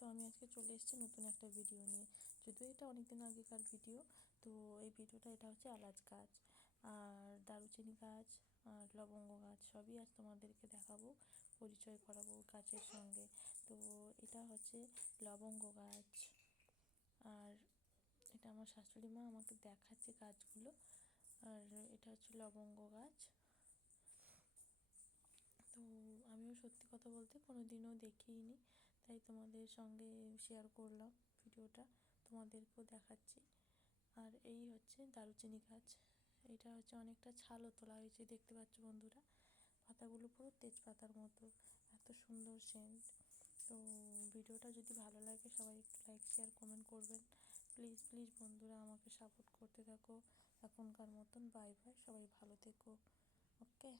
তো আমি আজকে চলে এসেছি নতুন একটা ভিডিও নিয়ে। যদিও এটা অনেক দিন আগেকার ভিডিও। তো এই ভিডিওটা এটা হচ্ছে এলাচ গাছ আর দারুচিনি গাছ আর লবঙ্গ গাছ সবই আজ তোমাদেরকে দেখাবো, পরিচয় করাবো গাছের সঙ্গে। তো এটা হচ্ছে লবঙ্গ গাছ, আর এটা আমার শাশুড়ি মা আমাকে দেখাচ্ছে গাছগুলো। আর এটা হচ্ছে লবঙ্গ গাছ। তো আমিও সত্যি কথা বলতে কোনো দিনও দেখিনি, তাই তোমাদের সঙ্গে শেয়ার করলাম ভিডিওটা, তোমাদেরকেও দেখাচ্ছি। আর এই হচ্ছে দারুচিনি গাছ, এটা হচ্ছে অনেকটা ছালও তোলা হয়েছে, দেখতে পাচ্ছ বন্ধুরা। পাতাগুলো পুরো তেজপাতার মতো, এত সুন্দর সেন্ট। তো ভিডিওটা যদি ভালো লাগে সবাই একটু লাইক শেয়ার কমেন্ট করবেন প্লিজ প্লিজ বন্ধুরা, আমাকে সাপোর্ট করতে থাকো এখনকার মতন। বাই বাই, সবাই ভালো থেকো। ওকে।